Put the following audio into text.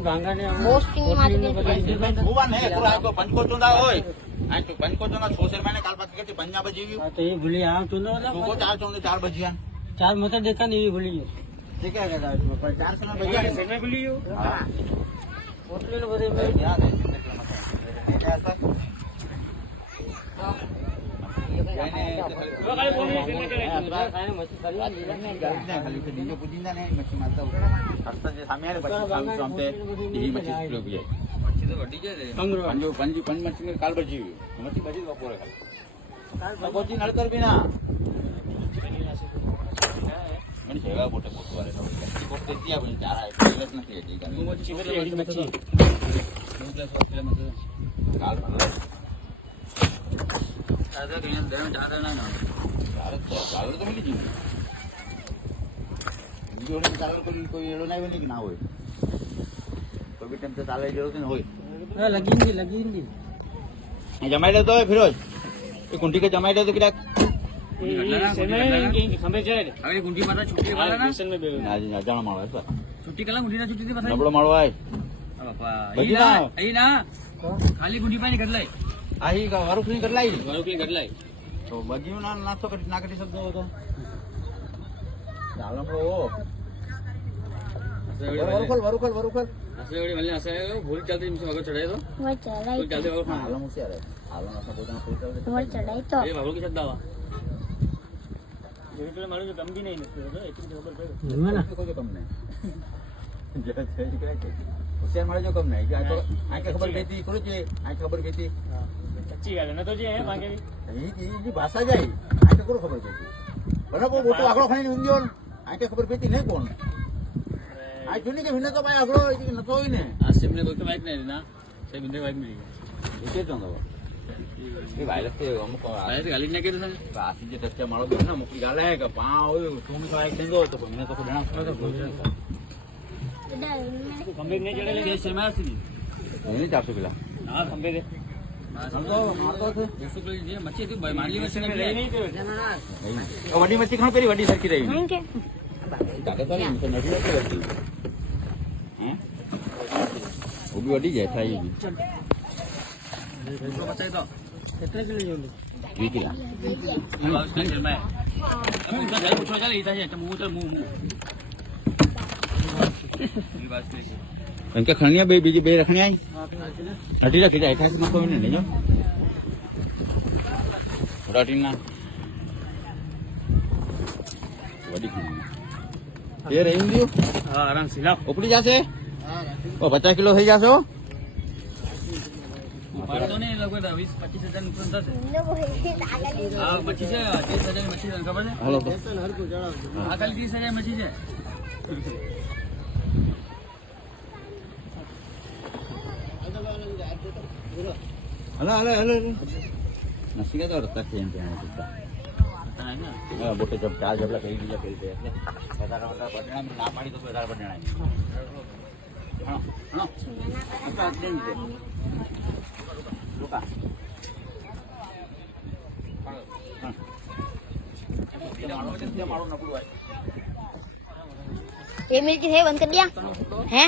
posting માટે ભુવન હે પૂરા તો પંચકો ચુંદા હોય આ તો પંચકો ચુંદા સોશિયલ મેને કાલ પાસ કે પંજાબ જીવ્યું તો એ ભૂલી આ ચુંદો લોકો ચાર ચોંદે ચાર ભજીયા ચાર મત દેખા ને એ ભૂલી ગયો ઠીક હે દાદા 400 ના ભજીયા સેમે ભૂલી ગયો હા હોટલ નો બધે મેં યાદ હે કાલ બચી મચ્છી બચી બપોરે ખાલી નડતર બી ના મને સેવા મોટે પોત વારે પોતે ત્યાં પણ ચાર દિવસ નથી હતી મચ્છી કાલ ચાલો તો મળી ગયું ચાલો કોઈ એડો ના હોય કે ના હોય કોઈ બી ટાઈમ તો ચાલે જરૂર હોય લગી જમાઈ લેતો હોય ફિરોજ એ કુંઠી કે જમાઈ લેતો કિરાક નબળો માળો આય ખાલી ગુંડી પાણી ગદલાય આહી વરુખની ગદલાઈ તો બગીયું ના નાસ્તો કરી ના કરી શકતો હતો ચાલો વરુખલ ભૂલ ચાલતી આગળ ચડાય હાલો મુસે રે હાલો ના પોતાના ફૂલ ચાલતે ચડાઈ તો એ બાબુ કી સદ્દાવા જે પેલા મારું કમ બી નહીં નતો એટલી ખબર પડે કોઈ કમ નહીં હોશિયાર મારે જો કમ નહીં આ તો આ કે ખબર ગઈ કરું છે આ ખબર ગઈ સચ્ચી ગાલ ન તો જે હે માંગે એ ભાષા જાય આ કે ખબર ગઈ બરાબર મોટો આંકડો ખાઈને ઊંઘ્યો આ કે ખબર ગઈ નહીં કોણ આ જોની કે વિને તો ભાઈ આંકડો નતો હોય ને આ સિમને કોઈ વાઈક નહીં ના સાહેબ ઇન્દ્ર વાઈક મળી ગયા એ તો નતો એ વાયરસ તે અમુક વાયરસ ગાલી ના કીધું છે આસી જે ટચ્ચા માળો દે ને મુકી ગાલે કે પા હોય તું તો એક દેંદો તો મને તો ડણા તો ખંભે ને ચડેલે કે સેમા સી એને 400 કિલા હા ખંભે દે મારતો છે 200 કિલો જે મચ્છી હતી ભાઈ મારલી મચ્છી ને લઈ નહીં તો વડી મચ્છી ખાણ પેરી વડી સરખી રહી નહીં કે કાકે તો નહીં તો નથી હતી હે ઉભી વડી જાય થાય તો બચાઈ તો કેટલા કિલો જેવું 2 કિલા બાઉસ કે જમે અમે તો જાય ઉઠો ચાલે ઈતા છે તો મુ ઈ વાત છે એમ કે ખણિયા બે બીજી બે રખણી આવી હટી રાખી જાય 88 માં કોઈ નહીં જો રાટીના વડી ખણી એ રહી ગયું હા આરામ થી લાવ ઉપડી જશે ઓ 50 કિલો થઈ જશે પાડતો ને લગભગ 20-25 હજાર નુકસાન થશે હા મચ્છી છે 30,000 ની મચ્છી ખબર છે હાલો આ ખાલી 30,000 મચ્છી છે હલો નસીકા તો રસ્તા છે એમ ત્યાં બોટે જબ ચાર જબલા કહી દીધા કહી દે એટલે વધારે બદનામ ના પાડી તો વધારે બદનામ ये मिर्ची है बंद कर दिया है